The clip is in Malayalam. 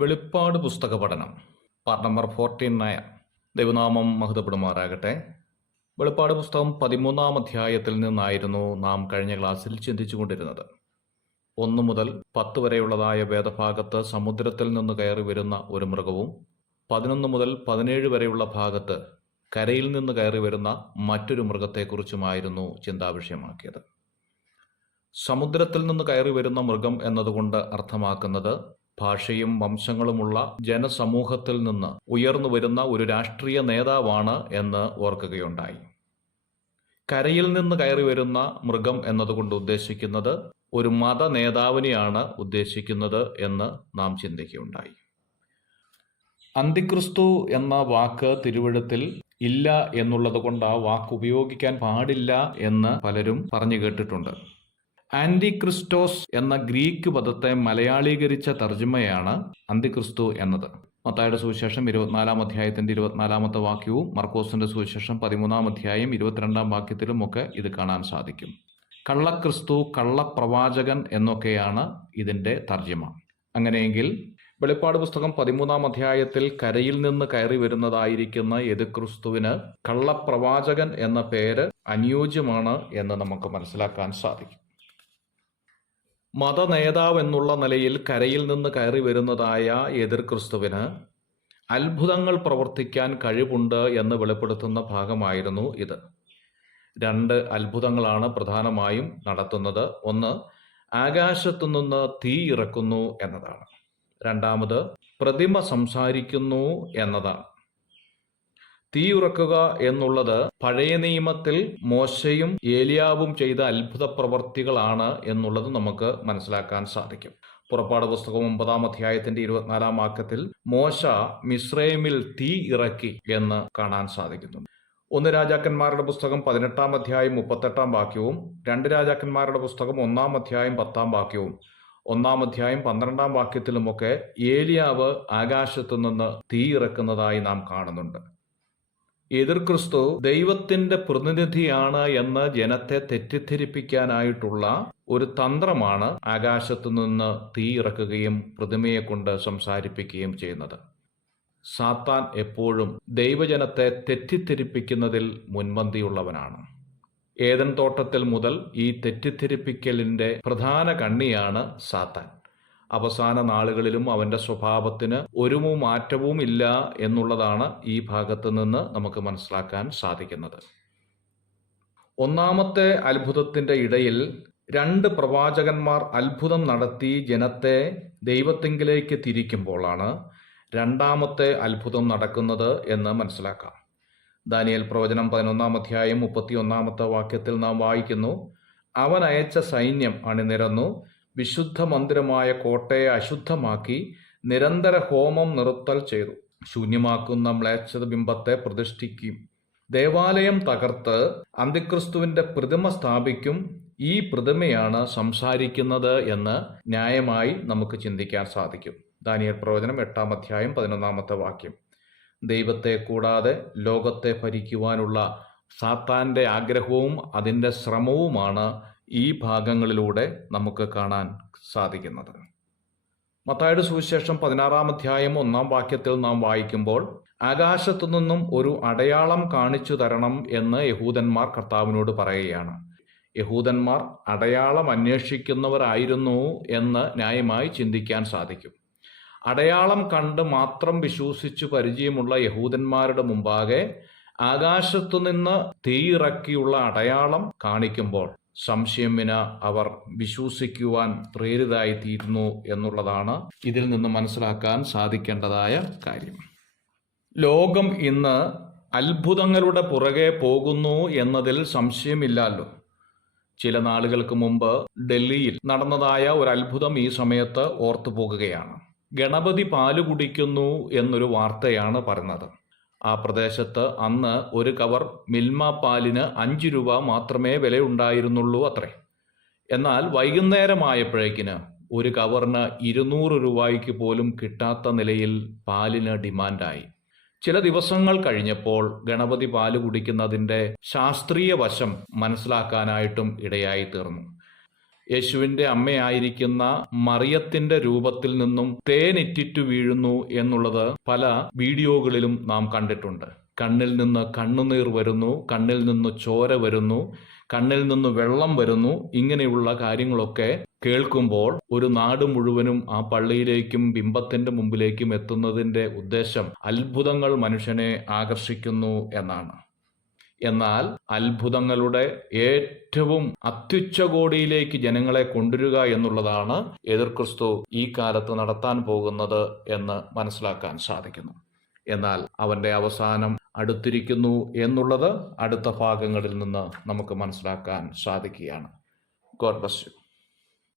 വെളിപ്പാട് പുസ്തക പഠനം പാർട്ട് നമ്പർ 49. ദൈവനാമം മഹത്വപ്പെടുമാറാകട്ടെ. വെളിപ്പാട് പുസ്തകം 13-ാം അധ്യായത്തിൽ നിന്നായിരുന്നു നാം കഴിഞ്ഞ ക്ലാസ്സിൽ ചിന്തിച്ചുകൊണ്ടിരുന്നത്. 1 മുതൽ 10 വരെയുള്ളതായ വേദഭാഗത്ത് സമുദ്രത്തിൽ നിന്ന് കയറി വരുന്ന ഒരു മൃഗവും 11 മുതൽ 17 വരെയുള്ള ഭാഗത്ത് കരയിൽ നിന്ന് കയറി വരുന്ന മറ്റൊരു മൃഗത്തെക്കുറിച്ചുമായിരുന്നു ചിന്താവിഷയമാക്കിയത്. സമുദ്രത്തിൽ നിന്ന് കയറി വരുന്ന മൃഗം എന്നതുകൊണ്ട് അർത്ഥമാക്കുന്നത് ഭാഷയും വംശങ്ങളുമുള്ള ജനസമൂഹത്തിൽ നിന്ന് ഉയർന്നു വരുന്ന ഒരു രാഷ്ട്രീയ നേതാവാണ് എന്ന് ഓർക്കുകയുണ്ടായി. കരയിൽ നിന്ന് കയറി വരുന്ന മൃഗം എന്നതുകൊണ്ട് ഉദ്ദേശിക്കുന്നത് ഒരു മത നേതാവിനെയാണ് ഉദ്ദേശിക്കുന്നത് എന്ന് നാം ചിന്തിക്കുകയുണ്ടായി. അന്തിക്രിസ്തു എന്ന വാക്ക് തിരുവെഴുത്തിൽ ഇല്ല എന്നുള്ളത് കൊണ്ട് ആ വാക്ക് ഉപയോഗിക്കാൻ പാടില്ല എന്ന് പലരും പറഞ്ഞു കേട്ടിട്ടുണ്ട്. ആന്റിക്രിസ്റ്റോസ് എന്ന ഗ്രീക്ക് പദത്തെ മലയാളീകരിച്ച തർജ്ജമയാണ് അന്തിക്രിസ്തു എന്നത്. മത്തായിയുടെ സുവിശേഷം 24-ാം അധ്യായത്തിന്റെ 24-ാമത്തെ വാക്യവും മർക്കോസിന്റെ സുവിശേഷം 13-ാം അധ്യായം 22-ാം വാക്യത്തിലും ഒക്കെ ഇത് കാണാൻ സാധിക്കും. കള്ളക്രിസ്തു, കള്ളപ്രവാചകൻ എന്നൊക്കെയാണ് ഇതിന്റെ തർജ്ജമ. അങ്ങനെയെങ്കിൽ വെളിപ്പാട് പുസ്തകം 13-ാം അധ്യായത്തിൽ കരയിൽ നിന്ന് കയറി വരുന്നതായിരിക്കുന്ന യേശുക്രിസ്തുവിന് കള്ളപ്രവാചകൻ എന്ന പേര് അനുയോജ്യമാണ് എന്ന് നമുക്ക് മനസ്സിലാക്കാൻ സാധിക്കും. മതനേതാവ് എന്നുള്ള നിലയിൽ കരയിൽ നിന്ന് കയറി വരുന്നതായ എതിർക്രിസ്തുവിന് അത്ഭുതങ്ങൾ പ്രവർത്തിക്കാൻ കഴിവുണ്ട് എന്ന് വെളിപ്പെടുത്തുന്ന ഭാഗമായിരുന്നു ഇത്. 2 അത്ഭുതങ്ങളാണ് പ്രധാനമായും നടത്തുന്നത്. ഒന്ന്, ആകാശത്തു നിന്ന് തീ ഇറക്കുന്നു എന്നതാണ്. രണ്ടാമത്, പ്രതിമ സംസാരിക്കുന്നു എന്നതാണ്. തീ ഇറക്കുക എന്നുള്ളത് പഴയ നിയമത്തിൽ മോശയും ഏലിയാവും ചെയ്ത അത്ഭുത പ്രവർത്തികളാണ് എന്നുള്ളത് നമുക്ക് മനസ്സിലാക്കാൻ സാധിക്കും. പുറപ്പാട് പുസ്തകം 9-ാം അധ്യായത്തിന്റെ 24-ാം വാക്യത്തിൽ മോശ മിസ്രൈമിൽ തീ ഇറക്കി എന്ന് കാണാൻ സാധിക്കുന്നു. 1 രാജാക്കന്മാരുടെ പുസ്തകം 18-ാം അധ്യായം 38-ാം വാക്യവും 2 രാജാക്കന്മാരുടെ പുസ്തകം 1-ാം അധ്യായം 10-ാം വാക്യവും 1-ാം അധ്യായം 12-ാം വാക്യത്തിലുമൊക്കെ ഏലിയാവ് ആകാശത്തു നിന്ന് തീ ഇറക്കുന്നതായി നാം കാണുന്നുണ്ട്. എതിർക്രിസ്തു ദൈവത്തിന്റെ പ്രതിനിധിയാണ് എന്ന് ജനത്തെ തെറ്റിദ്ധരിപ്പിക്കാനായിട്ടുള്ള ഒരു തന്ത്രമാണ് ആകാശത്തു നിന്ന് തീ ഇറക്കുകയും പ്രതിമയെ കൊണ്ട് സംസാരിപ്പിക്കുകയും ചെയ്യുന്നത്. സാത്താൻ എപ്പോഴും ദൈവജനത്തെ തെറ്റിദ്ധരിപ്പിക്കുന്നതിൽ മുൻപന്തിയുള്ളവനാണ്. ഏദൻ തോട്ടത്തിൽ മുതൽ ഈ തെറ്റിദ്ധരിപ്പിക്കലിന്റെ പ്രധാന കണ്ണിയാണ് സാത്താൻ. അവസാന നാളുകളിലും അവന്റെ സ്വഭാവത്തിന് ഒരു മാറ്റവും ഇല്ല എന്നുള്ളതാണ് ഈ ഭാഗത്ത് നിന്ന് നമുക്ക് മനസ്സിലാക്കാൻ സാധിക്കുന്നത്. 1-ാമത്തെ അത്ഭുതത്തിന്റെ ഇടയിൽ 2 പ്രവാചകന്മാർ അത്ഭുതം നടത്തി ജനത്തെ ദൈവത്തിങ്കിലേക്ക് തിരിക്കുമ്പോഴാണ് 2-ാമത്തെ അത്ഭുതം നടക്കുന്നത് എന്ന് മനസ്സിലാക്കാം. ദാനിയേൽ പ്രവചനം 11-ാം അധ്യായം 31-ാമത്തെ വാക്യത്തിൽ നാം വായിക്കുന്നു, അവൻ അയച്ച സൈന്യം അണിനിരന്നു വിശുദ്ധ മന്ദിരമായ കോട്ടയെ അശുദ്ധമാക്കി നിരന്തര ഹോമം നിർത്തൽ ചെയ്തു. ശൂന്യമാക്കുന്ന മ്ലേച്ഛത ബിംബത്തെ പ്രതിഷ്ഠിക്കും. ദേവാലയം തകർത്ത് അന്തിക്രിസ്തുവിന്റെ പ്രതിമ സ്ഥാപിക്കും. ഈ പ്രതിമയാണ് സംസാരിക്കുന്നത് എന്ന് ന്യായമായി നമുക്ക് ചിന്തിക്കാൻ സാധിക്കും. ദാനിയേൽ പ്രവചനം 8-ാം അധ്യായം 11-ാമത്തെ വാക്യം. ദൈവത്തെ കൂടാതെ ലോകത്തെ ഭരിക്കുവാനുള്ള സാത്താന്റെ ആഗ്രഹവും അതിൻ്റെ ശ്രമവുമാണ് ഈ ഭാഗങ്ങളിലൂടെ നമുക്ക് കാണാൻ സാധിക്കുന്നത്. മത്തായിയുടെ സുവിശേഷം 16-ാം അധ്യായം 1-ാം വാക്യത്തിൽ നാം വായിക്കുമ്പോൾ ആകാശത്തു നിന്നും ഒരു അടയാളം കാണിച്ചു തരണം എന്ന് യഹൂദന്മാർ കർത്താവിനോട് പറയുകയാണ്. യഹൂദന്മാർ അടയാളം അന്വേഷിക്കുന്നവരായിരുന്നു എന്ന് ന്യായമായി ചിന്തിക്കാൻ സാധിക്കും. അടയാളം കണ്ട് മാത്രം വിശ്വസിച്ചു പരിചയമുള്ള യഹൂദന്മാരുടെ മുമ്പാകെ ആകാശത്തു നിന്ന് തീയിറക്കിയുള്ള അടയാളം കാണിക്കുമ്പോൾ സംശയം വിന അവർ വിശ്വസിക്കുവാൻ പ്രേരിതരായിത്തീരുന്നു എന്നുള്ളതാണ് ഇതിൽ നിന്ന് മനസ്സിലാക്കാൻ സാധിക്കേണ്ടതായ കാര്യം. ലോകം ഇന്ന് അത്ഭുതങ്ങളുടെ പുറകെ പോകുന്നു എന്നതിൽ സംശയമില്ലല്ലോ. ചില നാളുകൾക്ക് മുമ്പ് ഡൽഹിയിൽ നടന്നതായ ഒരു അത്ഭുതം ഈ സമയത്ത് ഓർത്തുപോകുകയാണ്. ഗണപതി പാല് കുടിക്കുന്നു എന്നൊരു വാർത്തയാണ് പറഞ്ഞത്. ആ പ്രദേശത്ത് അന്ന് ഒരു കവർ മിൽമ പാലിന് 5 രൂപ മാത്രമേ വിലയുണ്ടായിരുന്നുള്ളൂ അത്രേ. എന്നാൽ വൈകുന്നേരമായപ്പോഴേക്കിന് ഒരു കവറിന് 200 രൂപയ്ക്ക് പോലും കിട്ടാത്ത നിലയിൽ പാലിന് ഡിമാൻഡായി. ചില ദിവസങ്ങൾ കഴിഞ്ഞപ്പോൾ ഗണപതി പാല് കുടിക്കുന്നതിൻ്റെ ശാസ്ത്രീയ വശം മനസ്സിലാക്കാനായിട്ടും ഇടയായി തീർന്നു. യേശുവിൻ്റെ അമ്മയായിരിക്കുന്ന മറിയത്തിൻ്റെ രൂപത്തിൽ നിന്നും തേനിറ്റിറ്റു വീഴുന്നു എന്നുള്ളത് പല വീഡിയോകളിലും നാം കണ്ടിട്ടുണ്ട്. കണ്ണിൽ നിന്ന് കണ്ണുനീർ വരുന്നു, കണ്ണിൽ നിന്ന് ചോര വരുന്നു, കണ്ണിൽ നിന്ന് വെള്ളം വരുന്നു. ഇങ്ങനെയുള്ള കാര്യങ്ങളൊക്കെ കേൾക്കുമ്പോൾ ഒരു നാട് മുഴുവനും ആ പള്ളിയിലേക്കും ബിംബത്തിന്റെ മുമ്പിലേക്കും എത്തുന്നതിൻ്റെ ഉദ്ദേശം അത്ഭുതങ്ങൾ മനുഷ്യനെ ആകർഷിക്കുന്നു എന്നാണ്. എന്നാൽ അത്ഭുതങ്ങളുടെ ഏറ്റവും അത്യുച്ചകോടിയിലേക്ക് ജനങ്ങളെ കൊണ്ടുവരിക എന്നുള്ളതാണ് എതിർക്രിസ്തു ഈ കാലത്ത് നടത്താൻ പോകുന്നത് എന്ന് മനസ്സിലാക്കാൻ സാധിക്കുന്നു. എന്നാൽ അവന്റെ അവസാനം അടുത്തിരിക്കുന്നു എന്നുള്ളത് അടുത്ത ഭാഗങ്ങളിൽ നിന്ന് നമുക്ക് മനസ്സിലാക്കാൻ സാധിക്കുകയാണ്. God bless you.